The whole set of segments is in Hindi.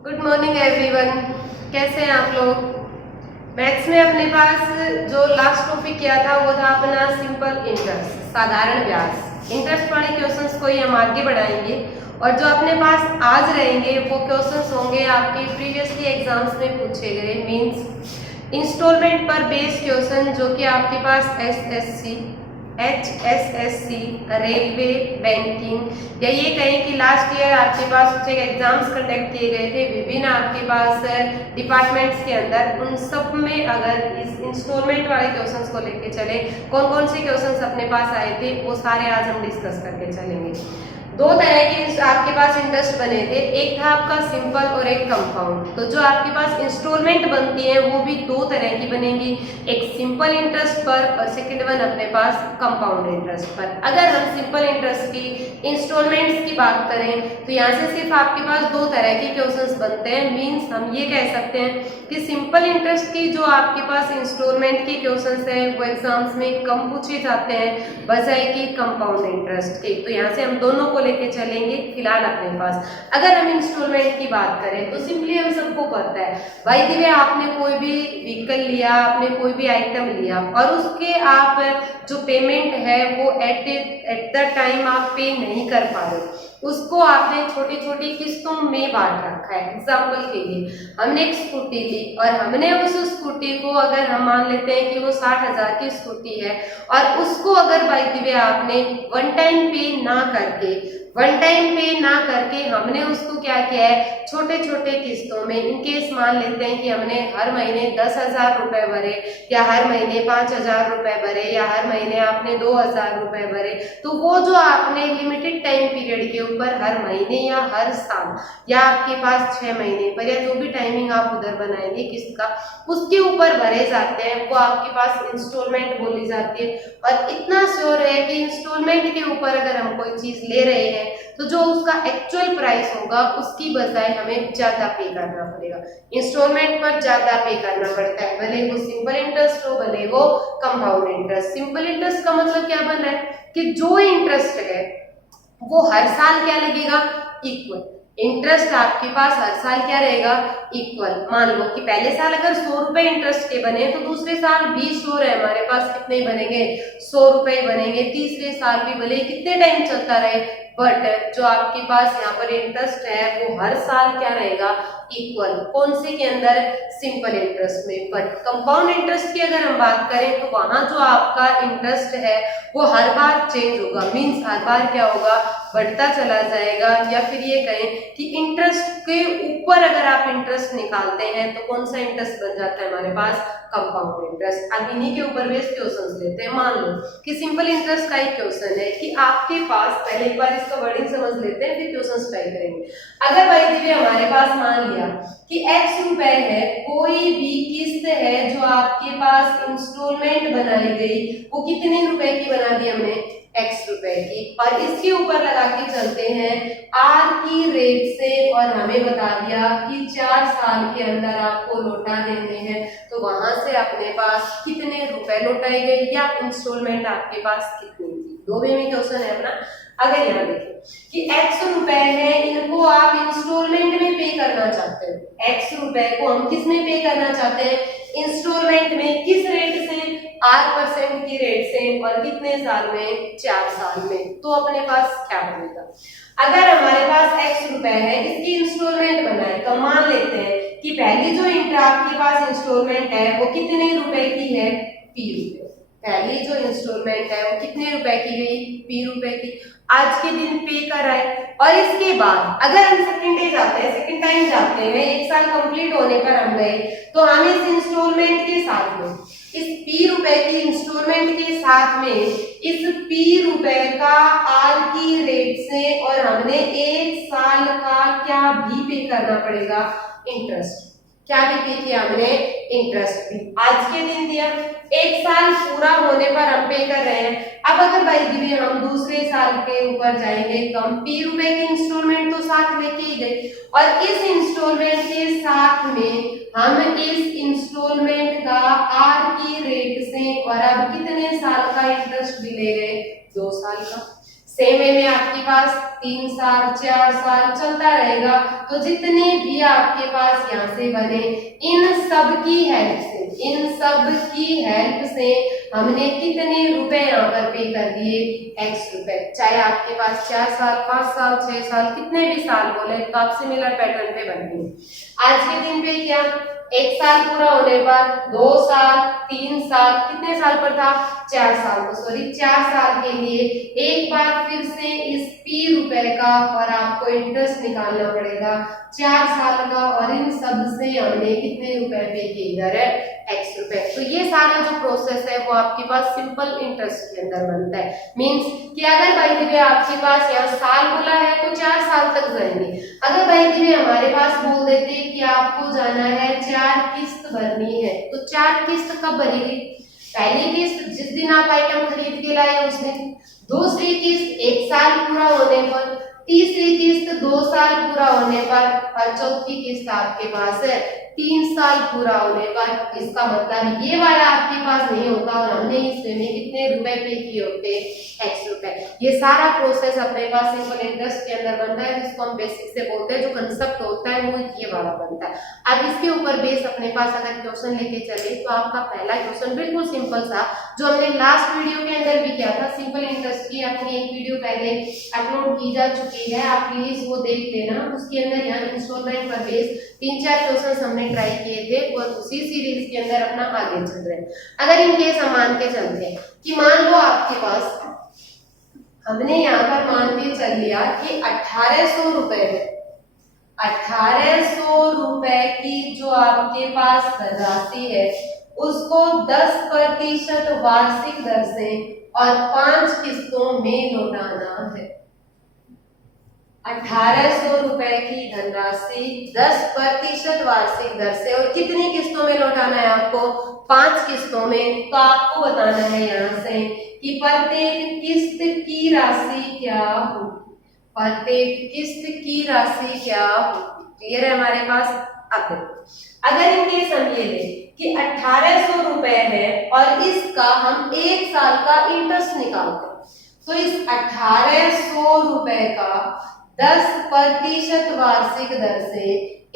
Good morning everyone. कैसे हैं आप लोग? मैथ्स में अपने पास जो लास्ट टॉपिक किया था वो था अपना सिंपल इंटरेस्ट, साधारण ब्याज। इंटरेस्ट वाले क्वेश्चंस को ही हम आगे बढ़ाएंगे और जो अपने पास आज रहेंगे वो क्वेश्चंस होंगे आपके प्रीवियसली एग्जाम्स में पूछे गए, मींस इंस्टॉलमेंट पर बेस्ड क्वेश्चन जो कि आपके पास एसएससी, HSSC, रेलवे, बैंकिंग, या ये कहें कि लास्ट ईयर आपके पास कुछ एग्जाम्स कंडक्ट किए गए थे विभिन्न आपके पास डिपार्टमेंट्स के अंदर, उन सब में अगर इस इंस्टॉलमेंट वाले क्वेश्चंस को लेके चले, कौन कौन से क्वेश्चंस अपने पास आए थे वो सारे आज हम डिस्कस करके चलेंगे। दो तरह के आपके पास इंटरेस्ट बने थे, एक था आपका सिंपल और एक कंपाउंड। तो जो आपके पास इंस्टॉलमेंट बनती है वो भी दो तरह की बनेंगी, एक सिंपल इंटरेस्ट पर और सेकंड वन अपने पास कंपाउंड इंटरेस्ट पर। अगर हम सिंपल इंटरेस्ट की इंस्टॉलमेंट्स की बात करें तो यहाँ से सिर्फ आपके पास दो तरह के क्वेश्चंस बनते हैं, मींस हम ये कह सकते हैं कि सिंपल इंटरेस्ट की जो आपके पास इंस्टॉलमेंट के क्वेश्चंस हैं वो एग्जाम्स में कम पूछे जाते हैं बजाय कि कंपाउंड इंटरेस्ट के। तो यहाँ से हम दोनों को लेके चलेंगे फिलहाल अपने पास। अगर हम इंस्टॉलमेंट की बात करें तो सिंपली हम सबको पता है भाई दिव्य, आपने कोई भी व्हीकल लिया, आपने कोई भी आइटम लिया और उसके आप जो पेमेंट है वो एट द टाइम आप पे नहीं कर पा रहे हो, उसको आपने छोटी छोटी किस्तों में बांट रखा है। एग्जाम्पल के लिए हमने एक स्कूटी ली और हमने उस स्कूटी को, अगर हम मान लेते हैं कि वो 60,000 की स्कूटी है और उसको अगर बाय द वे आपने वन टाइम पे ना करके हमने उसको क्या किया है, छोटे छोटे किस्तों में, इनकेस मान लेते हैं कि हमने हर महीने 10,000 रुपए भरे या हर महीने 5,000 रुपए भरे या हर महीने आपने 2,000 रुपए भरे, तो वो जो आपने लिमिटेड टाइम पीरियड के ऊपर हर महीने या हर साल या आपके पास 6 महीने पर या जो भी टाइमिंग आप उधर बनाएंगे किस्त का, उसके ऊपर भरे जाते हैं, वो आपके पास इंस्टॉलमेंट बोली जाती है। और इतना श्योर है कि इंस्टॉलमेंट के ऊपर अगर हम कोई चीज ले रहे हैं तो जो उसका एक्चुअल प्राइस होगा उसकी बजाय हमें ज्यादा पे करना पड़ेगा। इंस्टॉलमेंट पर ज्यादा पे करना पड़ता है, भले वो सिंपल इंटरेस्ट हो भले वो कंपाउंड इंटरेस्ट। सिंपल इंटरेस्ट का मतलब क्या बन रहा है कि जो इंटरेस्ट है वो हर साल क्या लगेगा, इक्वल। इंटरेस्ट आपके पास हर साल क्या रहेगा, इक्वल। मान लो कि पहले साल अगर 100 रुपए इंटरेस्ट के बने तो दूसरे साल भी श्योर है हमारे पास कितने बनेंगे, 100 रुपए बनेंगे। तीसरे साल भी भले कितने टाइम चलता रहे, बट जो आपके पास यहाँ पर इंटरेस्ट है वो हर साल क्या रहेगा, इक्वल। कौन से के अंदर, सिंपल इंटरेस्ट में। बट कंपाउंड इंटरेस्ट की अगर हम बात करें तो वहां जो आपका इंटरेस्ट है वो हर बार चेंज होगा, मींस हर बार क्या होगा, बढ़ता चला जाएगा। या फिर ये कहें कि इंटरेस्ट के ऊपर अगर आप इंटरेस्ट निकालते हैं तो कौन सा इंटरेस्ट बन जाता है हमारे पास, कंपाउंड इंटरेस्ट। अब इन्हीं के ऊपर बेस्ड क्वेश्चंस लेते हैं। मान लो कि सिंपल इंटरेस्ट का एक क्वेश्चन है कि आपके पास, पहले एक बार इसका वर्डिंग समझ लेते हैं फिर क्वेश्चंस ट्राई करेंगे। अगर भाई दीदी हमारे पास मान लिया कि x रुपए है, कोई भी किस्त है जो आपके पास इंस्टॉलमेंट बनाई गई, वो कितने रुपए की बना दी हमने, x रुपए की, और इसके ऊपर लगा के चलते हैं r की रेट से, और हमें बता दिया कि 4 साल के अंदर आपको लौटा देने हैं। तो वहां से अपने पास कितने रुपए लौटाए गए या इंस्टॉलमेंट आपके पास कितनी थी, दो वे में क्वेश्चन है अपना। अगर यहाँ देखें कि x रुपए है, इनको आप इंस्टॉलमेंट में पे करना चाहते हैं, x रुपए को हम किस में पे करना चाहते हैं, इंस्टॉलमेंट में। किस रेट से, 8% की रेट से, और कितने साल में, 4 साल में। तो अपने पास क्या बनेगा, अगर हमारे पास x रुपए है, इसकी इंस्टॉलमेंट बनाए तो मान लेते हैं कि पहली जो आपके पास इंस्टॉलमेंट है वो कितने रुपए की है, p रुपए। पहली जो इंस्टॉलमेंट है वो कितने रुपए की गई, p रुपए की, आज के दिन पे कराए। और इसके बाद अगर हम सेकंड डे जाते हैं, सेकंड टाइम जाते हैं, एक साल कंप्लीट होने पर हम गए, तो हम इस इंस्टॉलमेंट के साथ में, इस p रुपए की इंस्टॉलमेंट के साथ में, इस p रुपए का r की रेट से, और हमने एक साल का क्या भी पे करना पड़ेगा, इंटरेस्ट। क्या भी पे किया हमने, इंटरेस्ट भी। आज के दिन दिया, एक साल पूरा होने पर हम पे कर रहे हैं। अब अगर भाई दिव्य हम दूसरे साल के ऊपर जाएंगे तो हम p रुपए की इंस्टॉलमेंट तो साथ लेके ही गए, और इस इंस्टॉलमेंट के साथ में हम इस इंस्टॉलमेंट का r की रेट से, और अब कितने साल का इंटरेस्ट भी ले गए, 2 साल का। सेम वे में आपके पास 3 साल 4 साल चलता रहेगा। तो जितने भी आपके पास यहाँ से बने, इन सब की हेल्प से हमने कितने रुपए यहाँ पर पे कर दिए, x रुपए। चाहे आपके पास 4 साल 5 साल 6 साल कितने भी साल बोले, तो आप सिमिलर पैटर्न पे बनेंगे। आज के दिन पे क्या, 1 साल पूरा होने पर 2 साल 3 साल, कितने साल पर था, 4 साल, तो सॉरी 4 साल के लिए एक बार फिर से इस p रुपए का और आपको इंटरेस्ट निकालना पड़ेगा 4 साल का, और इन सब से हमने कितने रुपए पे किए, इधर है x रुपए। तो ये सारा जो प्रोसेस है वो आपके पास सिंपल इंटरेस्ट के अंदर बनता है। मींस कि अगर भाई दिवे आपके पास यहाँ साल बोला है तो 4 साल तक जाएंगे। अगर भाई दिवे हमारे पास बोल देते कि आपको जाना है 4 किस्त भरनी है, तो 4 किस्त कब भरेगी, पहली किस्त जिस दिन आप आइटम खरीद के लाए उस दिन, दूसरी किस्त 1 साल पूरा होने पर, तीसरी किस्त 2 साल पूरा होने पर, और चौथी किस्त आपके पास है 3 साल पूरा होने पर। इसका मतलब ये वाला आपके पास नहीं होता और हमने इसमें कितने रुपए पे किए होते, x रुपए। ये सारा प्रोसेस अपने पास सिंपल इंटरेस्ट के अंदर बनता है, जिसको हम बेसिक से बोलते हैं। जो कंसेप्ट होता है वो ये वाला बनता है। अब इसके ऊपर बेस अपने पास अगर क्वेश्चन लेके चले तो आपका पहला क्वेश्चन बिल्कुल सिंपल सा, जो हमने लास्ट वीडियो के अंदर भी किया था, सिंपल इंटरेस्ट की अपनी एक वीडियो पहले अपलोड की जा चुकी है, आप प्लीज वो देख लेना। उसके अंदर यहाँ इंस्टॉलमेंट पर बेस 3-4 क्वेश्चन हमने ट्राई किए थे और उसी सीरीज के अंदर अपना आगे चल रहे हैं। अगर इनकेस हम मान के चलते हैं कि मान लो आपके पास, हमने यहाँ पर मान के चल लिया कि 1800 रुपए है, 1800 रुपए की जो आपके पास धनराशि है उसको 10% वार्षिक दर से और 5 किस्तों में लौटाना है। 1800 रुपए की धनराशि 10% वार्षिक दर से और कितनी किस्तों में लौटाना है आपको, 5 किस्तों में। तो आपको बताना है यहाँ से कि प्रत्येक किस्त की राशि क्या होगी, प्रत्येक किस्त की राशि क्या होगी। क्लियर है हमारे पास। अब अगर इनकेस हम ये लें कि 1800 रुपए है और इसका हम 1 साल का इंटरेस्ट निकालते हैं, तो इस 1800 रुपए का 10% वार्षिक दर से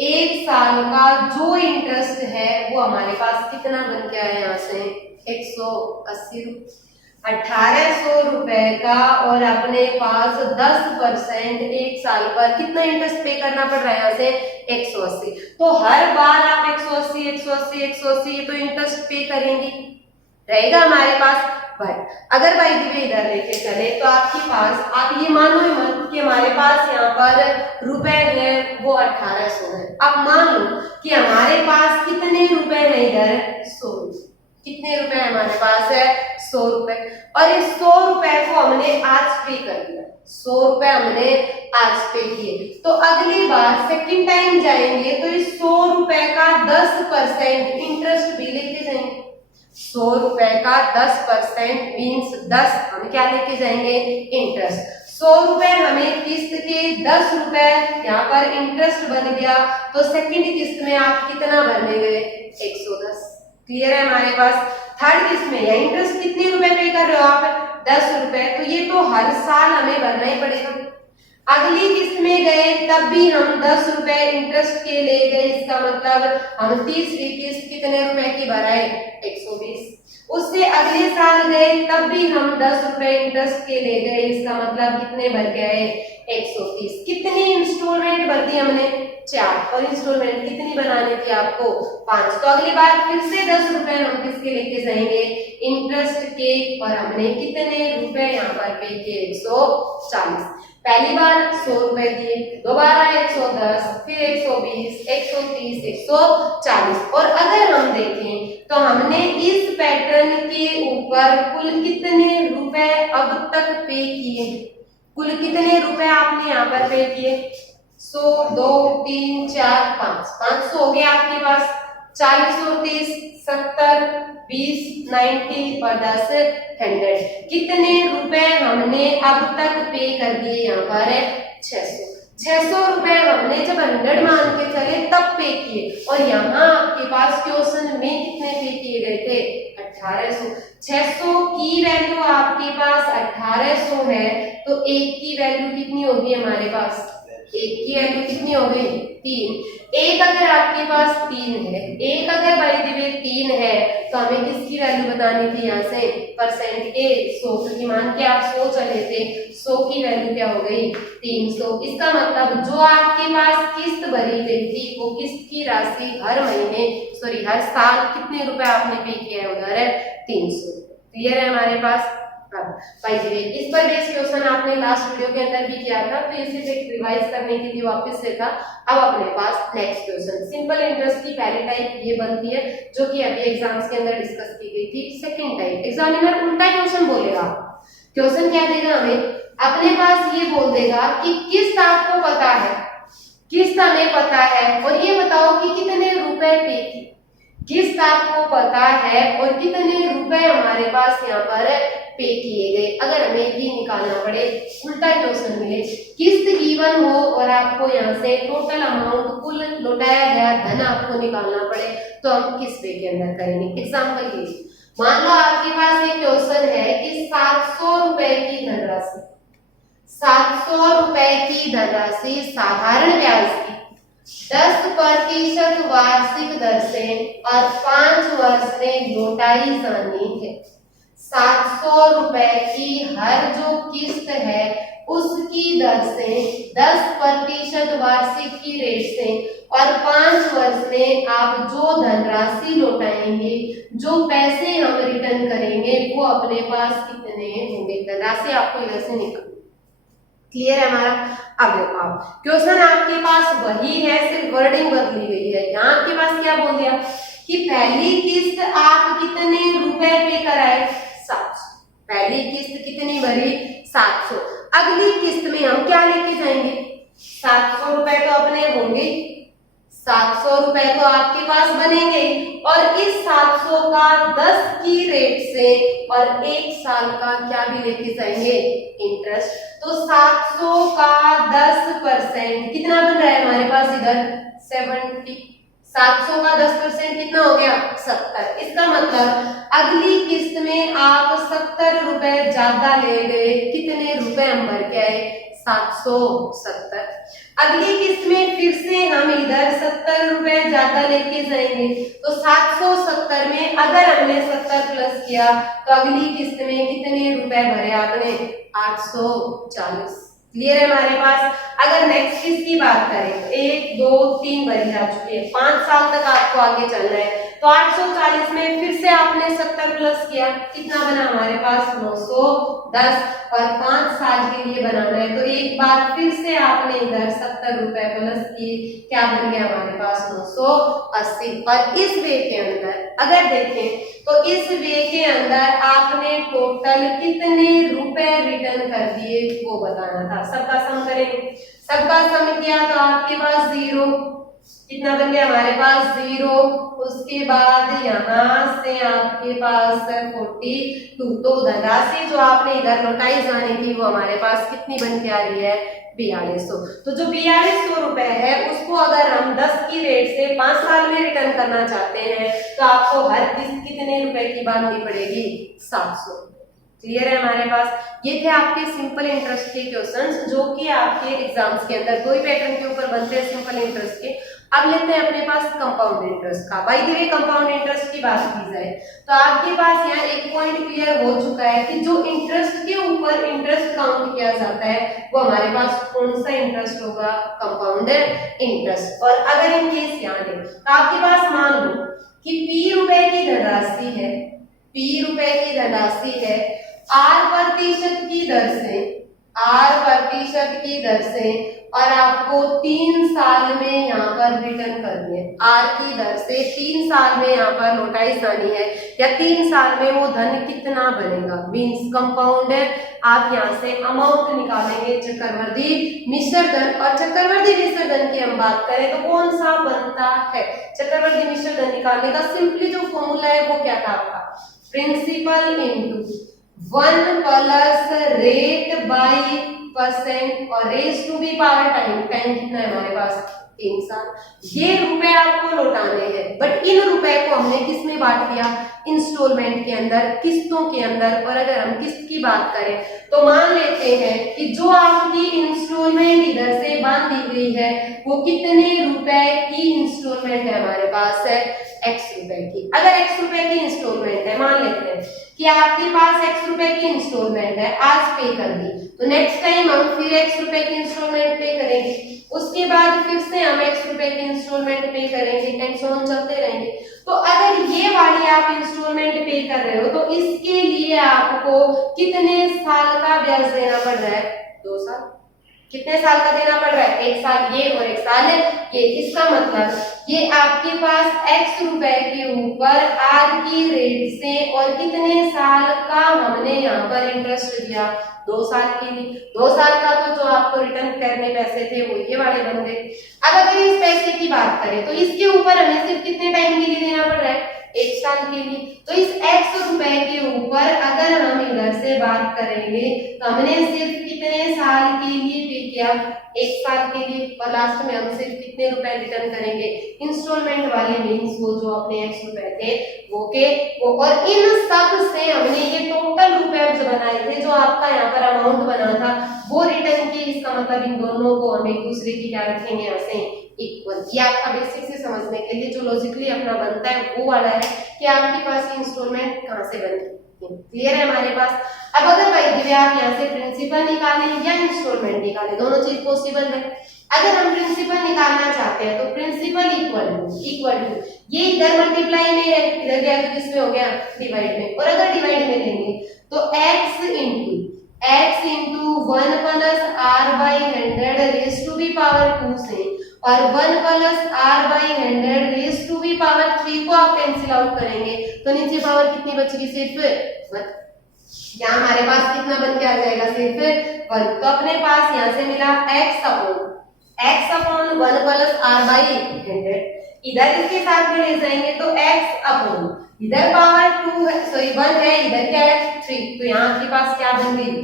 1 साल का जो इंटरेस्ट है वो हमारे पास कितना बन के आया, यहाँ से 180 रुपए। 1800 रुपए का और अपने पास 10% 1 साल पर कितना इंटरेस्ट पे करना पड़ रहा है, यहाँ से 180। तो हर बार आप 180 180 180 ये तो इंटरेस्ट पे करेंगे, रहेगा हमारे पास। बट अगर भाई दिवे इधर लेके चले तो आपके पास, आप ये मानो ही मत कि हमारे पास यहाँ पर रुपए है वो 1800 है। अब मान लो कि हमारे पास कितने रुपए है इधर, 100 रुपए। कितने रुपए हमारे पास है, 100 रुपए। और इस 100 रुपए को हमने आज पे कर दिया, 100 रुपए हमने आज पे किए। तो अगली बार सेकंड टाइम जाएंगे तो इस 100 रुपए का 10% इंटरेस्ट भी लेके जाएंगे। 100 रुपए का 10% मीन्स 10 हम क्या लेके जाएंगे, इंटरेस्ट। 100 रुपए हमें किस्त के 10 रुपए यहाँ पर इंटरेस्ट बन गया, तो सेकंड किस्त में आप कितना भरने गए, 110। क्लियर है हमारे पास। थर्ड किस्त में या इंटरेस्ट कितने रुपए पे कर रहे हो आप, 10 रुपए, तो ये तो हर साल हमें भरना ही पड़ेगा। अगली किस्त में गए तब भी हम 10 रुपए इंटरेस्ट के ले गए, इसका मतलब हम तीसरी किस्त कितने रुपए की भराए, 120। उससे अगले साल गए तब भी हम 10 रुपए इंटरेस्ट के ले गए, इसका मतलब कितने भर के आए, 130। कितनी इंस्टॉलमेंट भर दी हमने, 4। और इंस्टॉलमेंट कितनी बनानी थी आपको, 5। तो अगली बार फिर से 10 रुपए हम किसके लेके जाएंगे, इंटरेस्ट के, और हमने कितने रुपए यहाँ पर पे किए, 140। पहली बार 100 रुपए दिए, दोबारा 110, फिर 120, 130, 140। और अगर हम देखें तो हमने इस पैटर्न के ऊपर कुल कितने रुपए अब तक पे किए, कुल कितने रुपए आपने यहाँ पर पे किए, 100, 2, 3, 4, 5, 500 हो गया आपके पास। 40 और 30, 70, 20, 90 और 10, 100। कितने रुपए हमने अब तक पे कर दिए, यहाँ पर है 600। 600 रुपए हमने जब 100 मान के चले तब पे किए, और यहाँ आपके पास क्वेश्चन में कितने पे किए गए थे, 1800। 600 की वैल्यू आपके पास 1800 है, तो एक की वैल्यू कितनी होगी हमारे पास, एक की वैल्यू कितनी हो गई 3। एक अगर आपके पास 3 है, एक अगर बाय द वे 3 है तो हमें किसकी वैल्यू बतानी थी यहाँ से, परसेंट के 100, क्योंकि मान के आप 100 चले थे, 100 की वैल्यू क्या हो गई 300। इसका मतलब जो आपके पास किस्त भरी गई थी वो किस्त की राशि हर महीने हर साल कितने रुपए आपने पे किया है, उधर है 300। क्लियर है हमारे पास। बाय द वे इस पर बेस्ड क्वेश्चन आपने लास्ट वीडियो के अंदर भी किया था, तो इसे एक रिवाइज करने के लिए वापस से था। अब अपने पास नेक्स्ट क्वेश्चन, सिंपल इंटरेस्ट की पहली टाइप ये बनती है जो कि अभी एग्जाम्स के अंदर डिस्कस की गई थी। सेकंड टाइप, एग्जामिनर उल्टा क्वेश्चन बोलेगा। क्वेश्चन क्या देगा हमें, अपने पास ये बोल देगा कि किस्त आपको पता है, किस्त हमें पता है और ये बताओ कि कितने रुपए पे की, किस्त आपको पता है और कितने रुपए हमारे पास यहाँ पर पे किए गए। अगर हमें ये निकालना पड़े, उल्टा क्वेश्चन मिले, किस्त गिवन हो और आपको यहाँ से टोटल अमाउंट कुल लौटाया गया धन आपको निकालना पड़े, तो हम किस वे के अंदर करेंगे। एग्जाम्पल लीजिए, मान लो आपके पास एक क्वेश्चन है कि 700 रुपए की धनराशि, 700 रुपए की धनराशि साधारण ब्याज की 10% वार्षिक दर से और 5 वर्ष में लौटाई जानी है। 700 रुपए की हर जो किस्त है उसकी दर से 10% वार्षिक की रेट से और 5 वर्ष में आप जो धनराशि लौटाएंगे, जो पैसे हम रिटर्न करेंगे, वो अपने पास कितने होंगे। धनराशि आपको इधर से निकाल। क्लियर है हमारा। अब देखो आप क्वेश्चन आपके पास वही है, सिर्फ वर्डिंग बदली गई है। यहाँ आपके पास क्या बोल दिया कि पहली किस्त आप कितने रुपए पे कराए, 700। पहली किस्त कितनी भरी, 700। अगली किस्त में हम क्या लेके जाएंगे, 700 रुपए तो अपने होंगे, 700 रुपए तो आपके पास बनेंगे और इस 700 का 10 की रेट से और 1 साल का क्या भी लेके जाएंगे, इंटरेस्ट। तो 700 का 10% कितना बन रहा है हमारे पास इधर 70। 700 का 10% कितना हो गया 70। इसका मतलब अगली किस्त में आप 70 रुपए ज्यादा ले गए। कितने रुपए हम भर के आए, 770। अगली किस्त में फिर से हम इधर 70 रुपए ज्यादा लेके जाएंगे, तो 770 में अगर हमने 70 प्लस किया तो अगली किस्त में कितने रुपए भरे आपने, 840। क्लियर है हमारे पास। अगर नेक्स्ट किस्त की बात करें तो 1 2 3 भरी जा चुकी है, 5 साल तक आपको आगे चलना है, तो 840 में फिर से आपने 70 प्लस किया, कितना बना हमारे पास 910 और 5 साल के लिए बनाना है, तो एक बार फिर से आपने इधर 70 रुपए प्लस किए, क्या बन गया हमारे पास 980। और इस वे के अंदर अगर देखें तो इस वे के अंदर आपने टोटल कितने रुपए रिटर्न कर दिए वो बताना था। सबका सम करेंगे, सबका सम किया तो आपके पास 0, कितना बन गया हमारे पास 0। उसके बाद यहाँ से आपके पास 42, तो धनराशि जो आपने इधर लौटाई जानी थी वो हमारे पास कितनी बन के आ रही है 4200। तो जो 4200 रुपए है उसको अगर हम 10 की रेट से 5 साल में रिटर्न करना चाहते हैं तो आपको हर किस्त कितने रुपए की बांधनी पड़ेगी, 700। क्लियर है हमारे पास। ये थे आपके सिंपल इंटरेस्ट के क्वेश्चंस जो कि आपके एग्जाम्स के अंदर दो ही पैटर्न के ऊपर बनते हैं सिंपल इंटरेस्ट के। अब लेते हैं अपने पास कंपाउंड इंटरेस्ट का। By the way compound interest की बात की जाए तो आपके पास यहाँ एक पॉइंट क्लियर हो चुका है कि जो इंटरेस्ट के ऊपर इंटरेस्ट काउंट किया जाता है वो हमारे पास कौन सा इंटरेस्ट होगा, कंपाउंडेड इंटरेस्ट। और अगर इन केस यहाँ दें तो आपके पास मान लो कि P रुपए की धनराशि है, P रुपए की धनराशि है, R% की दर से, R% की दर से और आपको 3 साल में यहाँ पर रिटर्न करनी है। R की दर से 3 साल में यहाँ पर लौटाई जानी है या 3 साल में वो धन कितना बनेगा, मीन्स कंपाउंड है। आप यहाँ से अमाउंट निकालेंगे चक्रवर्ती मिश्र धन, और चक्रवर्ती मिश्र धन की हम बात करें तो कौन सा बनता है चक्रवर्ती मिश्र धन निकालने का सिंपली जो फॉर्मूला है वो क्या था आपका, principal into 1 plus rate by percent और raise to be power time. Time कितना है हमारे पास 3 साल। ये रुपए आपको लौटाने हैं, बट इन रुपए को हमने किस में बांट दिया, इंस्टॉलमेंट के अंदर, किस्तों के अंदर। और अगर हम किस्त की बात करें तो मान लेते हैं कि जो आपकी इंस्टॉलमेंट इधर से बांधी गई है वो कितने रुपए की इंस्टॉलमेंट है, हमारे पास है x रुपए की। अगर x रुपए की इंस्टॉलमेंट है, मान लेते हैं कि आपके पास x रुपए की इंस्टॉलमेंट है, आज पे कर दी, तो नेक्स्ट टाइम हम फिर x रुपए की इंस्टॉलमेंट पे करेंगे, उसके बाद फिर से हम x रुपए की इंस्टॉलमेंट पे करेंगे, एंड सो ऑन चलते रहेंगे। तो अगर ये वाली आप इंस्टॉलमेंट पे कर रहे हो तो इसके लिए आपको कितने साल का ब्याज देना पड़ रहा है, 2 साल। कितने साल का देना पड़ रहा है, 1 साल ये और 1 साल ये। इसका मतलब ये आपके पास x रुपए के ऊपर r की रेट से और कितने साल का हमने यहाँ पर इंटरेस्ट दिया, 2 साल के लिए। 2 साल का तो जो आपको रिटर्न करने पैसे थे वो ये वाले बन गए। अब अगर इस पैसे की बात करें तो इसके ऊपर हमें सिर्फ कितने टाइम के लिए देना पड़ रहा है, 1 साल के लिए। तो इस x रुपए के ऊपर अगर हम इधर से बात करेंगे तो हमने सिर्फ कितने साल के लिए पे किया, 1 साल के लिए। और लास्ट में हम सिर्फ कितने रुपए रिटर्न करेंगे, इंस्टॉलमेंट वाले मीन्स वो जो अपने x रुपए थे वो के वो। और इन सब से हमने ये टोटल रुपए जो बनाए थे, जो आपका यहाँ पर अमाउंट बना था वो रिटर्न की। इसका मतलब इन दोनों को हम एक दूसरे की क्या रखेंगे, यहाँ से इक्वल। ये आपका बेसिक से समझने के लिए जो लॉजिकली अपना बनता है वो वाला है कि आपके पास इंस्टॉलमेंट कहाँ से बनती है। क्लियर है हमारे पास। अब अगर भाई दिव्य आप यहाँ से प्रिंसिपल निकालें या इंस्टॉलमेंट निकालें, दोनों चीज पॉसिबल है। अगर हम प्रिंसिपल निकालना चाहते हैं तो प्रिंसिपल इक्वल टू ये इधर मल्टीप्लाई में है, इधर गया तो किसमें हो गया, डिवाइड में। और अगर डिवाइड में लेंगे तो x into 1 plus r by 100 raise to be power 2 से और 1 plus r by 100 raise to be power 3 को आप कैंसिल आउट करेंगे तो नीचे पावर कितनी बचेगी, सिर्फ 1। यहाँ हमारे पास कितना बन के आ जाएगा, सिर्फ 1। तो अपने पास यहाँ से मिला x upon 1 plus r by 100। इधर इसके साथ में ले जाएंगे तो x अपॉन इधर पावर 2 है, सॉरी 1 है, इधर क्या है 3। तो यहाँ आपके पास क्या बन गई,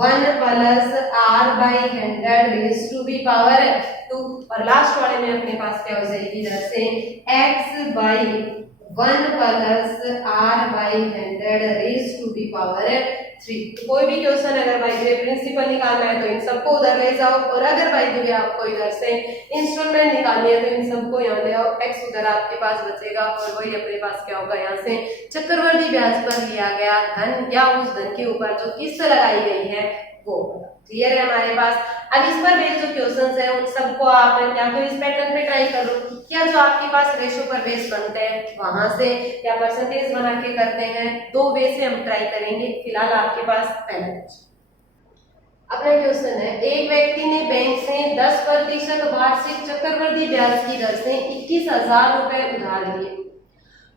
1 plus r by 100 raise to be power 2। और लास्ट वाले में अपने पास क्या हो जाएगी, इधर से x by 1 plus r by 100 raise to be power 3। कोई भी क्वेश्चन अगर भाई दिव्य प्रिंसिपल निकालना है तो इन सबको उधर ले जाओ, और अगर भाई दिव्य आपको इधर से इंस्टॉलमेंट निकालनी है तो इन सबको यहाँ ले आओ, x उधर आपके पास बचेगा और वही अपने पास क्या होगा, यहाँ से चक्रवृद्धि ब्याज पर लिया गया धन या उस धन के ऊपर जो किस्त लगाई गई है वो। क्लियर है हमारे पास। अब इस पर बेस्ड जो क्वेश्चंस है उन सबको आप या तो इस पैटर्न पे ट्राई करो, या जो आपके पास रेशो पर बेस बनते हैं वहां से, या परसेंटेज बना के करते हैं, 2 वे से हम ट्राई करेंगे। फिलहाल आपके पास पहला क्वेश्चन अपना क्वेश्चन है, एक व्यक्ति ने बैंक से 10% वार्षिक चक्रवृद्धि ब्याज की दर से 21,000 रुपए उधार लिए।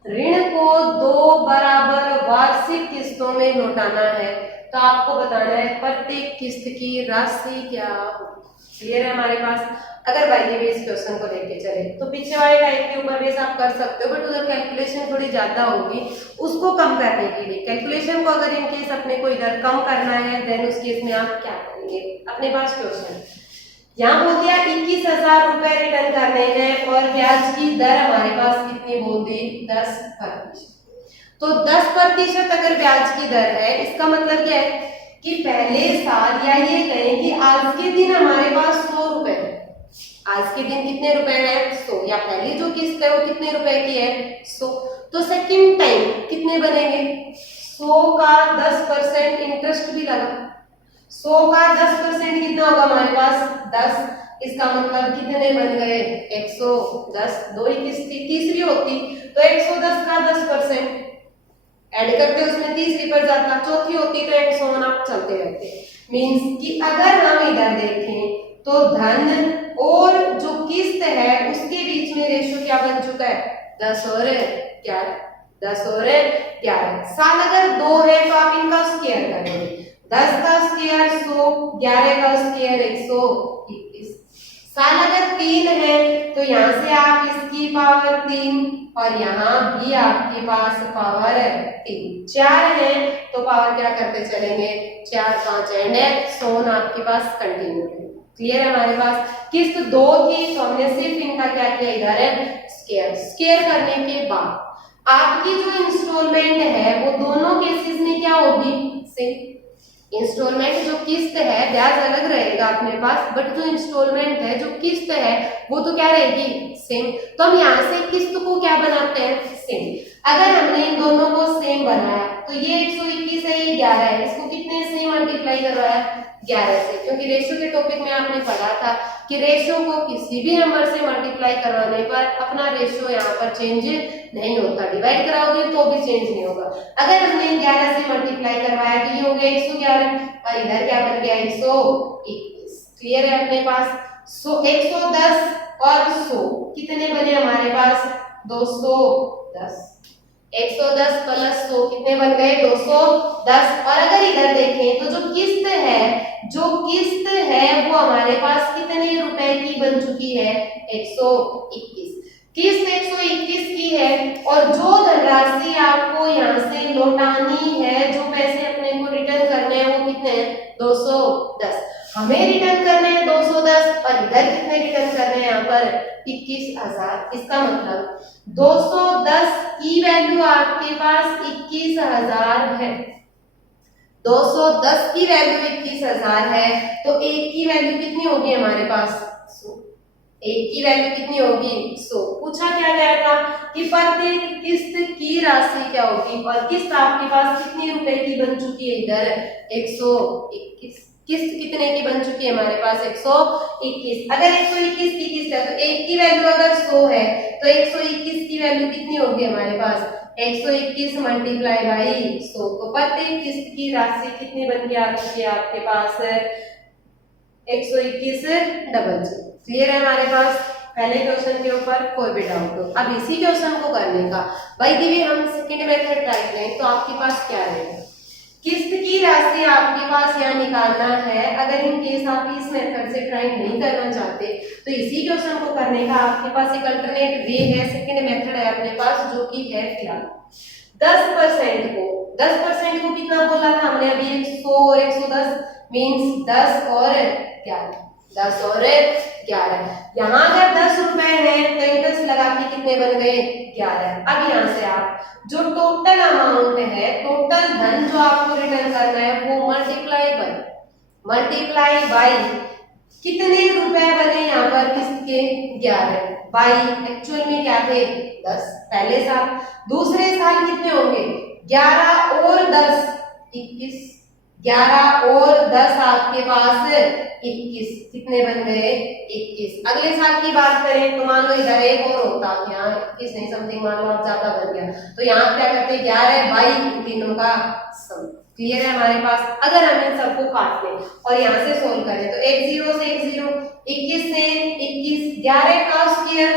ऋण को 2 बराबर वार्षिक किस्तों में लौटाना है, तो आपको बताना है प्रत्येक किस्त की राशि क्या होगी। क्लियर है हमारे पास। अगर भाई ये इस क्वेश्चन को लेके चले तो पीछे वाले टाइप के ऊपर बेस आप कर सकते हो, बट उधर कैलकुलेशन थोड़ी ज्यादा होगी, उसको कम करने के लिए कैलकुलेशन को अगर इन केस अपने को इधर कम करना है देन उस केस में आप क्या करेंगे। अपने पास क्वेश्चन यहाँ बोल दिया 21,000 रुपए रिटर्न करने हैं और ब्याज की दर हमारे पास कितनी बोल दी, 10%। तो 10% अगर ब्याज की दर है, इसका मतलब क्या है कि पहले साल या ये कहें कि आज के दिन हमारे पास 100 रुपए है। आज के दिन कितने रुपए हैं, 100, या पहली जो किस्त है वो कितने रुपए की है, 100। तो सेकंड टाइम कितने बनेंगे, 100 का 10% इंटरेस्ट भी लगा, 100 का 10% कितना होगा हमारे पास 10। इसका मतलब कितने बन गए 110। 2 ही किस्त थी, तीसरी होती तो 110 का 10% ऐड करते उसमें तीसरी पर जाता, चौथी होती तो 100 आप चलते रहते। मींस कि अगर हम इधर देखें तो धन और जो किस्त है उसके बीच में रेशो क्या बन चुका है, 10 और 11। 10 और 11। साल अगर 2 है तो आप इनका स्क्वायर करेंगे, 10 का स्क्वायर 100, 11 का स्क्वायर 121। साल अगर 3 है तो यहाँ से आप इसकी पावर 3 और यहाँ भी आपके पास पावर 3। 4 है तो पावर क्या करते चलेंगे, 4 5 एंड 100 आपके पास कंटिन्यू है। क्लियर है हमारे पास। किस्त 2 थी तो हमने सिर्फ इनका क्या किया, इधर है स्क्वायर करने के बाद आपकी जो इंस्टॉलमेंट है वो दोनों केसेस में क्या होगी, सेम। इंस्टॉलमेंट जो किस्त है ब्याज अलग रहेगा अपने पास, बट जो इंस्टॉलमेंट है जो किस्त है वो तो क्या रहेगी, सेम। तो हम यहाँ से किस्त को क्या बनाते हैं, सेम। अगर हमने इन दोनों को सेम बनाया तो ये 121 है, ये 11 है, इसको कितने से मल्टीप्लाई करवाया, 11 से, क्योंकि रेशियो के टॉपिक में आपने पढ़ा था कि रेशियो को किसी भी नंबर से मल्टीप्लाई करवाने पर अपना रेशियो यहाँ पर चेंज नहीं होता, डिवाइड कराओगे तो भी चेंज नहीं होगा। अगर हमने 11 से मल्टीप्लाई करवाया तो ये हो गया 111 और इधर क्या बन गया 121। क्लियर है अपने पास। 110 और 100 कितने बने हमारे पास, 210। 110 प्लस 100 कितने बन गए, 210। और अगर इधर देखें तो जो किस्त है वो हमारे पास कितने रुपए की बन चुकी है, 121। किस्त 121 की है और जो धनराशि आपको यहाँ से लौटानी है, जो पैसे अपने को रिटर्न करने हैं वो कितने हैं, 210। हमें रिटर्न करने हैं 210 और इधर कितने रिटर्न करने हैं यहाँ पर 21,000। इसका मतलब 210 की वैल्यू आपके पास 21,000 है, 210 की वैल्यू 21,000 है, तो एक की वैल्यू कितनी होगी हमारे पास, 100। एक की वैल्यू कितनी होगी, 100। पूछा क्या गया था कि प्रत्येक किस्त की राशि क्या होगी, और किस्त आपके पास कितने रुपए की बन चुकी है, इधर 121। किस्त कितने की बन चुकी है हमारे पास, 121। अगर 121 की किस्त है तो एक की वैल्यू अगर 100 है तो 121 की वैल्यू कितनी होगी हमारे पास, 121 मल्टीप्लाई बाई 100। तो प्रत्येक किस्त की राशि कितनी बन के आ चुकी है आपके पास, 121 डबल 0। क्लियर है हमारे पास पहले क्वेश्चन के ऊपर, कोई भी डाउट हो। अब इसी क्वेश्चन को करने का भाई दीदी हम सेकंड मेथड ट्राई करें तो आपके पास क्या रहेगा, किस्त की राशि आपके पास यहाँ निकालना है। अगर इन केस आप इस मेथड से ट्राई नहीं करना चाहते तो इसी क्वेश्चन को करने का आपके पास एक अल्टरनेट वे है, सेकंड मेथड है अपने पास, जो कि है फिलहाल 10% को कितना बोला था हमने अभी, 100 और 110 मीन्स 10 और 11, 10 और 11। यहाँ अगर 10 रुपए है तो इंटरेस्ट लगा के कितने बन गए, 11। अब यहाँ से आप जो टोटल अमाउंट है, टोटल धन जो आपको रिटर्न करना है वो मल्टीप्लाई बाई कितने रुपए बने यहाँ पर किस्त के, 11 बाई एक्चुअल में क्या थे, 10 पहले साल। दूसरे साल कितने होंगे, 11 और 10 21, 11 और 10 आपके पास 21, कितने बन गए 21। अगले साल की बात करें तो मान लो इधर एक और होता, यहाँ 21 नहीं समथिंग मान लो आप ज्यादा बन गया, तो यहाँ क्या करते 11 बाई तीनों का सम। क्लियर है हमारे पास। अगर हम इन सबको काट लें और यहाँ से सोल्व करें तो 1 0 से 1 0, 21 से 21, 11 का स्क्वायर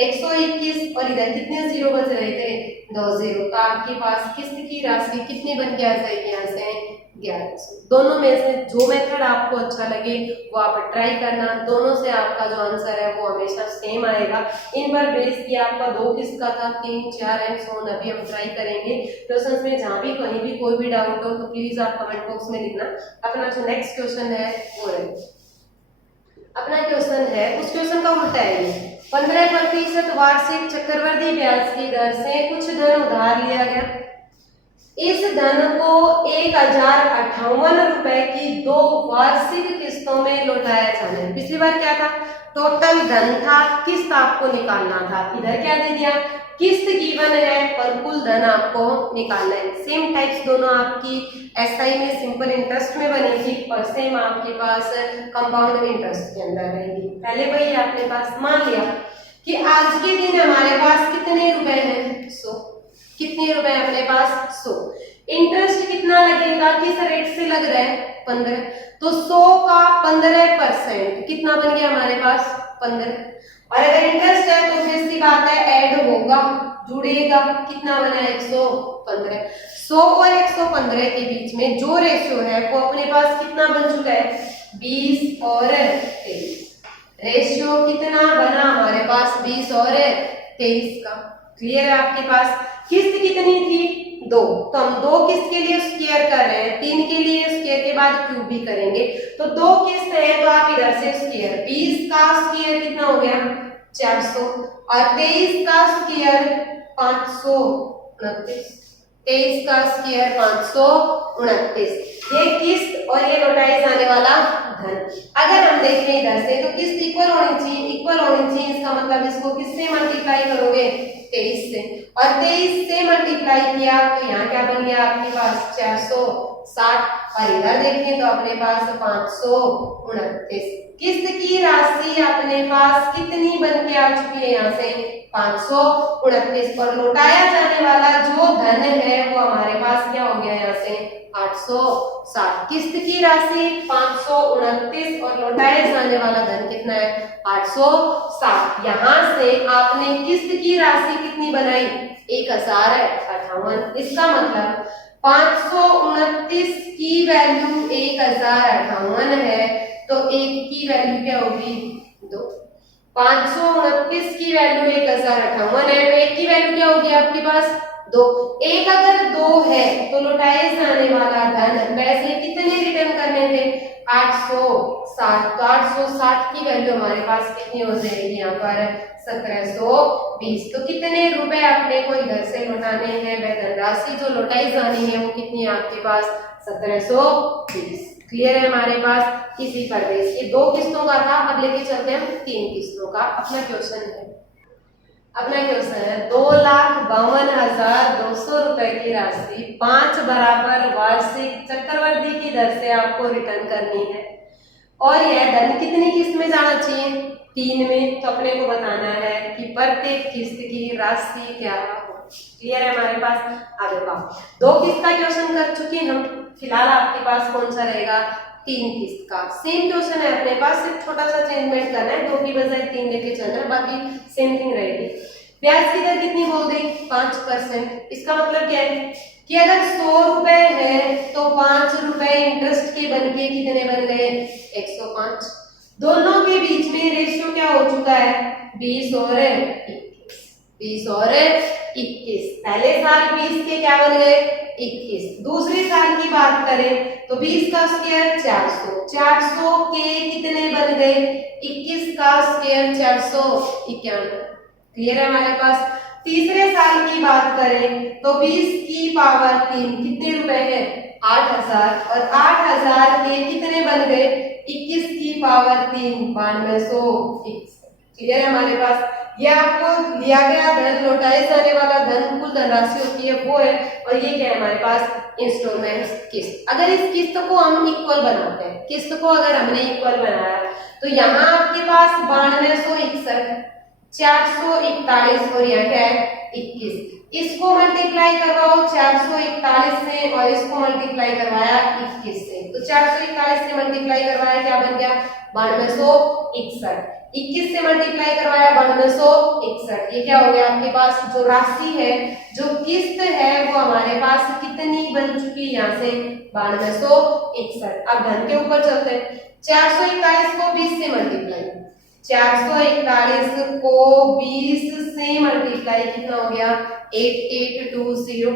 121 और इधर कितने जीरो बच रहे थे, 2 0। तो आपके पास किस्त की राशि कितनी बन के आ जाएगी यहाँ से, 1100। दोनों में से जो मेथड आपको अच्छा लगे वो आप ट्राई करना, दोनों से आपका जो आंसर है वो हमेशा सेम आएगा। इन पर बेस किया आपका 2 किस्त का था, 3 4 एंड सो ऑन। अभी हम ट्राई करेंगे क्वेश्चंस में, जहाँ भी कहीं भी कोई भी डाउट हो तो प्लीज आप कमेंट बॉक्स में लिखना। अपना जो नेक्स्ट क्वेश्चन है वो है, अपना क्वेश्चन है उस क्वेश्चन का उल्टा है ये, 15% वार्षिक चक्रवृद्धि ब्याज की दर से कुछ धन उधार लिया गया। इस धन को 1058 रुपए की 2 वार्षिक किस्तों में लौटाया जाना है। पिछली बार क्या था, टोटल धन था, किस्त आपको निकालना था। इधर क्या दे दिया, किस्त गिवन है और कुल धन आपको निकालना है। सेम टाइप्स दोनों आपकी एसआई में सिंपल इंटरेस्ट में बनेगी और सेम आपके पास कंपाउंड इंटरेस्ट के अंदर रहेगी। पहले वही आपके पास मान लिया कि आज के दिन हमारे पास कितने रुपए हैं, 100। कितने रुपए अपने पास, 100। इंटरेस्ट कितना लगेगा, किस रेट से लग रहा है, 15। तो 100 का 15% कितना बन गया हमारे पास, 15। और अगर इंटरेस्ट है तो फिर सी बात है ऐड होगा, जुड़ेगा, कितना बना 115। 100 और 115 के बीच में जो रेशियो है वो अपने पास कितना बन चुका है, 20 और 23। रेशियो कितना बना हमारे पास, 20 और 23 का। क्लियर है आपके पास। किस्त कितनी थी, 2, तो हम 2 किस्त के लिए स्क्वायर कर रहे हैं, 3 के लिए स्क्वायर के बाद क्यूब भी करेंगे, तो 2 किस्त है तो आप इधर से स्क्वायर, 20 का स्क्वायर कितना हो गया 400 और 23 का स्क्वायर 529, 23 का स्क्वायर 529, ये किस्त और ये लौटाए जाने वाला धन। अगर हम देखें इधर से तो किस्त इक्वल होनी चाहिए, इसका मतलब इसको किससे मल्टीप्लाई करोगे 23 से, और 23 से मल्टीप्लाई किया तो यहाँ क्या बन गया आपके पास 460, और इधर देखें तो अपने पास 529, किस्त की राशि अपने पास कितनी बन के आ चुकी है यहाँ से 529, और लौटाया जाने वाला जो धन है वो हमारे पास क्या हो गया यहाँ से 860, किस्त की राशि 529 और लौटाए जाने वाला धन कितना है 860। यहाँ से आपने किस्त की राशि कितनी बनाई 1058, इसका मतलब 529 की वैल्यू 1058 है, तो 1 की वैल्यू क्या होगी 2, 529 की वैल्यू 1058 है, तो 1 की वैल्यू क्या होगी आपके पास 2, 1 अगर 2 है तो लौटाए जाने वाला धन वैसे कितने रिटर्न करने थे 860, तो 860 की वैल्यू हमारे पास कितनी हो जाएगी यहाँ पर 1720, तो कितने रुपए अपने को इधर से लौटाने हैं, वह धनराशि जो लौटाई जानी है वो कितनी है आपके पास 1720। क्लियर है हमारे पास इसी पर बेस, ये 2 किस्तों का था, अब लेके चलते हैं 3 किस्तों का। अपना क्वेश्चन है 2,52,200 रुपए की राशि 5 बराबर वार्षिक चक्रवृद्धि की दर से आपको रिटर्न करनी है, और यह धन कितनी किस्त में जाना चाहिए 3 में, तो अपने को बताना है कि प्रत्येक किस्त की राशि क्या हो। क्लियर है हमारे पास, आगे का 2 किस्त का क्वेश्चन कर चुके हम, फिलहाल आपके पास कौन सा रहेगा 3 किस्त का। सेम क्वेश्चन है अपने पास, सिर्फ छोटा सा चेंजमेंट करना है, 2 की बजाय 3 लेके चलना है, बाकी सेम थिंग रहेगी। ब्याज की दर कितनी बोल दी 5%, इसका मतलब क्या है कि अगर 100 रुपए है तो 5 रुपए इंटरेस्ट के बन के कितने बन गए 105, दोनों के बीच में रेशियो क्या हो चुका है 20 और 21, पहले साल 20 के क्या बन गए 21, दूसरे साल की बात करें तो 20 का स्क्वायर 400 के कितने बन गए 21 का स्क्वायर 491। क्लियर है हमारे पास। तीसरे साल की बात करें तो 20 की पावर 3 कितने रुपए है 8000, और 8000 के कितने बन गए 21 की पावर 3 9221। क्लियर है हमारे पास। ये आपको लिया गया धन लौटाए जाने वाला धन कुल धनराशि होती है वो है, और ये क्या है हमारे पास इंस्टॉलमेंट किस्त। अगर इस किस्त को हम इक्वल बनाते हैं, किस्त को अगर हमने इक्वल बनाया तो यहाँ आपके पास 9261, 441 और यहाँ क्या है 21, इसको मल्टीप्लाई करवाओ 441 से और इसको मल्टीप्लाई करवाया 21 से, तो 441 से मल्टीप्लाई करवाया क्या बन गया 9261, 21 से मल्टीप्लाई करवाया 9261, ये क्या हो गया आपके पास जो राशि है जो किस्त है वो हमारे पास कितनी बन चुकी है यहाँ से 9261। अब धन के ऊपर चलते हैं, 441 को 20 से मल्टीप्लाई, 441 को 20 से मल्टीप्लाई कितना हो गया 8820,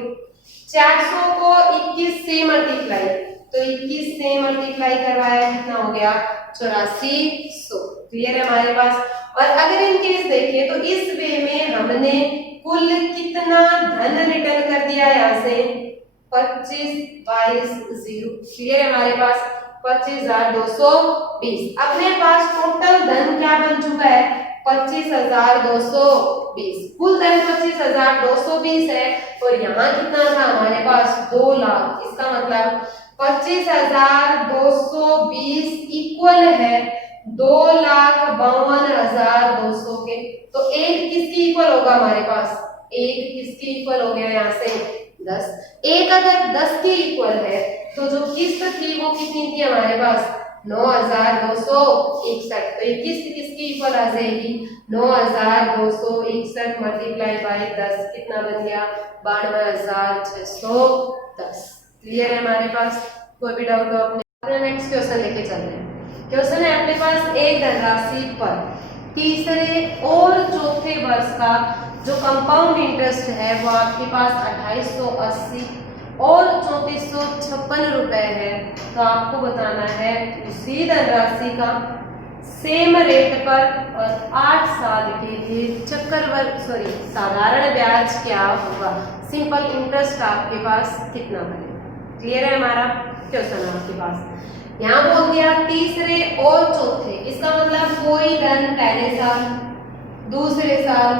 400 को 21 से मल्टीप्लाई, तो 21 से मल्टीप्लाई करवाया कितना हो गया 8400। क्लियर है हमारे पास। और अगर इन केस देखें तो इस वे में हमने कुल कितना धन रिटर्न कर दिया यहाँ से 25/0। क्लियर है हमारे पास 25,220। अपने पास टोटल धन क्या बन चुका है 25,220, कुल धन 25,220 है, और यहाँ कितना था हमारे पास 2 लाख, इसका मतलब 25,220 इक्वल है 2,52,200 के, तो एक किसकी इक्वल होगा हमारे पास, एक किसकी इक्वल हो गया यहाँ से 10, एक अगर 10 के इक्वल है तो जो किस्त थी वो कितनी थी हमारे पास 9,261, तो ये किस्त किसकी इक्वल आ जाएगी 9,261 मल्टीप्लाई बाय 10 कितना बन गया 92,610। क्लियर है हमारे पास। कोई भी डाउट हो अपने नेक्स्ट क्वेश्चन लेके चलते हैं। क्वेश्चन है अपने पास एक धनराशि पर तीसरे और चौथे वर्ष का जो कंपाउंड इंटरेस्ट है वो आपके पास 2880 और 3456 रुपए है। तो आपको बताना है उसी धनराशि का सेम रेट पर और 8 साल के लिए साधारण ब्याज क्या होगा, सिंपल इंटरेस्ट आपके पास कितना बनेगा। क्लियर है हमारा क्वेश्चन आपके पास। यहाँ बोल दिया तीसरे और चौथे, इसका मतलब कोई धन पहले साल, दूसरे साल,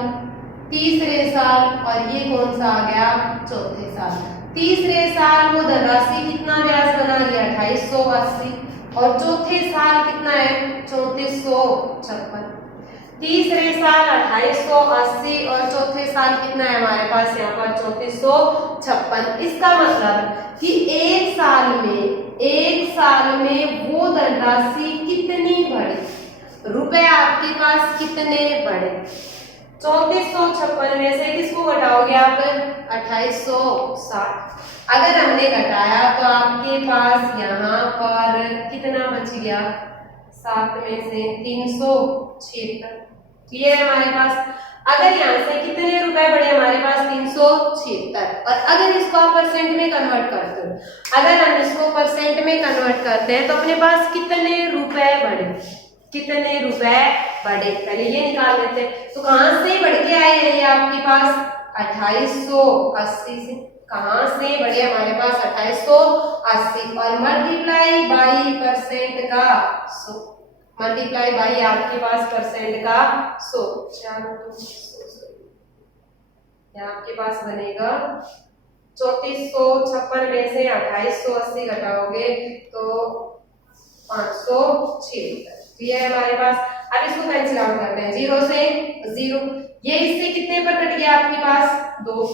तीसरे साल और ये कौन सा आ गया चौथे साल। तीसरे साल वो धनराशि कितना ब्याज बना लिया 2880 और चौथे साल कितना है 3456। तीसरे साल 2880 और चौथे साल कितना है हमारे पास यहाँ पर 3456। इसका मतलब कि एक साल में वो धनराशि कितनी बढ़े, रुपए आपके पास कितने बढ़े। 3456 में से किसको घटाओगे आप 2860। अगर हमने घटाया तो आपके पास यहाँ पर कितना बच गया 7 में से 376। क्लियर है हमारे पास। अगर यहाँ से कितने रुपए बढ़े हमारे पास 376 और अगर इसको आप परसेंट में कन्वर्ट करते हो, अगर हम इसको परसेंट में कन्वर्ट करते हैं तो अपने पास कितने रुपए बढ़े, कितने रुपए बढ़े पहले ये निकाल लेते हैं। तो कहां से बढ़ के आए हैं ये आपके पास 2880 से, कहां से बढ़े हमारे पास 2880 और मल्टीप्लाई बाई परसेंट का 100, मल्टीप्लाई बाई आपके पास परसेंट का 100, यहाँ आपके पास बनेगा 3456 में से 2880 घटाओगे तो 576। क्लियर है हमारे पास। अब इसको कैंसिल आउट करते हैं, 0 से 0, ये इससे कितने पर कट गया आपके पास 2।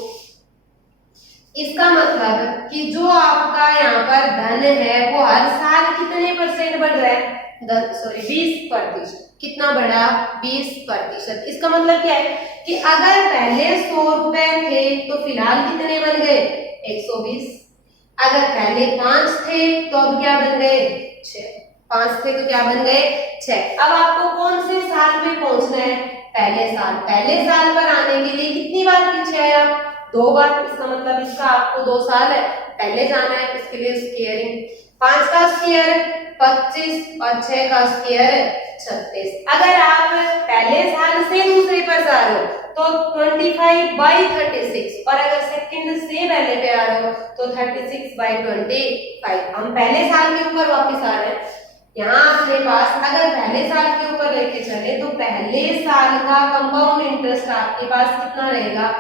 इसका मतलब कि जो आपका यहाँ पर धन है वो हर साल कितने परसेंट बढ़ रहा है 20%। कितना बढ़ा 20%। इसका मतलब क्या है कि अगर पहले 100 रुपए थे तो फिलहाल कितने बन गए 120। अगर पहले 5 थे तो अब क्या बन गए 6, 5 थे तो क्या बन गए 6। अब आपको कौन से साल में पहुंचना है पहले साल। पहले साल पर आने के लिए कितनी बार पीछे आया 2 बार। इसका मतलब इसका आपको 2 साल है पहले जाना है, इसके लिए स्क्वायरिंग 5 का स्क्वायर 25 और 6 का स्क्वायर 36। अगर आप पहले साल से दूसरे पर जा रहे हो तो 25/36 और अगर सेकंड से पहले पे आ रहे हो तो 36/25। हम पहले साल के ऊपर वापस आ रहे हैं। यहाँ अपने पास अगर पहले साल के ऊपर लेके चले तो पहले साल का कंपाउंड इंटरेस्ट आपके पास कितना रहेगा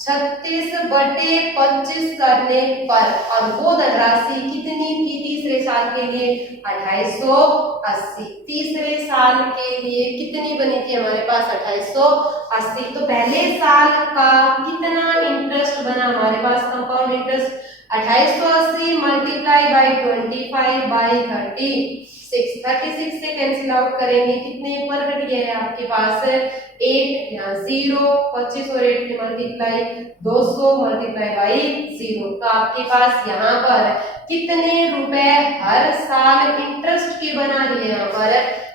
36/25 करने पर, और वो धनराशि कितनी थी तीसरे साल के लिए 2880। तीसरे साल के लिए कितनी बनी थी हमारे पास 2880। तो पहले साल का कितना इंटरेस्ट बना हमारे पास कंपाउंड इंटरेस्ट 2880 मल्टीप्लाई बाई 25/36। 36 से कैंसिल आउट करेंगे कितने पर कट गया है आपके पास 8, यहाँ 0, 25 और 8 के मल्टीप्लाई 200 मल्टीप्लाई बाई 0। तो आपके पास यहाँ पर कितने रुपए हर साल इंटरेस्ट के बना लिए यहाँ पर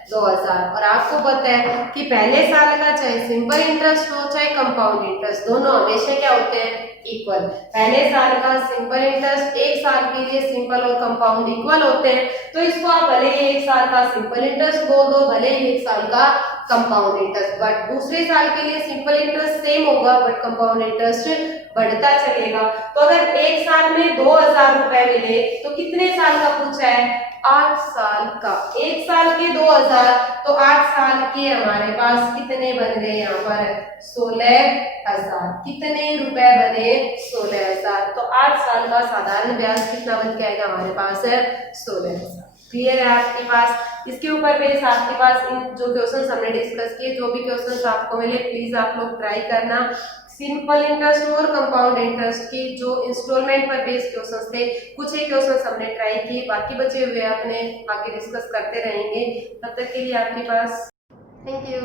2000। और आपको पता है कि पहले साल का चाहे सिंपल इंटरेस्ट हो चाहे कंपाउंड इंटरेस्ट, दोनों हमेशा क्या होते हैं इक्वल। पहले साल का सिंपल इंटरेस्ट एक साल के लिए सिंपल और कंपाउंड इक्वल होते हैं। तो इसको आप भले ही एक साल का सिंपल इंटरेस्ट बोल दो, भले ही एक साल का कंपाउंड इंटरेस्ट, बट दूसरे साल के लिए सिंपल इंटरेस्ट सेम होगा बट कंपाउंड इंटरेस्ट बढ़ता चलेगा। तो अगर एक साल में 2000 रुपए मिले तो कितने साल का पूछा है 8 साल का। एक साल के 2000 तो 8 साल के हमारे पास कितने बन गए यहाँ पर 16000। कितने रुपए बने 16000। तो 8 साल का साधारण ब्याज कितना बन के आएगा हमारे पास 16000। क्लियर है आपके पास। इसके ऊपर बेस आपके पास इन जो क्वेश्चंस हमने डिस्कस किए, जो भी क्वेश्चंस आपको मिले प्लीज आप लोग ट्राई करना। सिंपल इंटरेस्ट और कंपाउंड इंटरेस्ट की जो इंस्टॉलमेंट पर बेस्ड क्वेश्चंस थे, कुछ एक क्वेश्चंस हमने ट्राई किए, बाकी बचे हुए अपने आगे डिस्कस करते रहेंगे। तब तक के लिए आपके पास थैंक यू।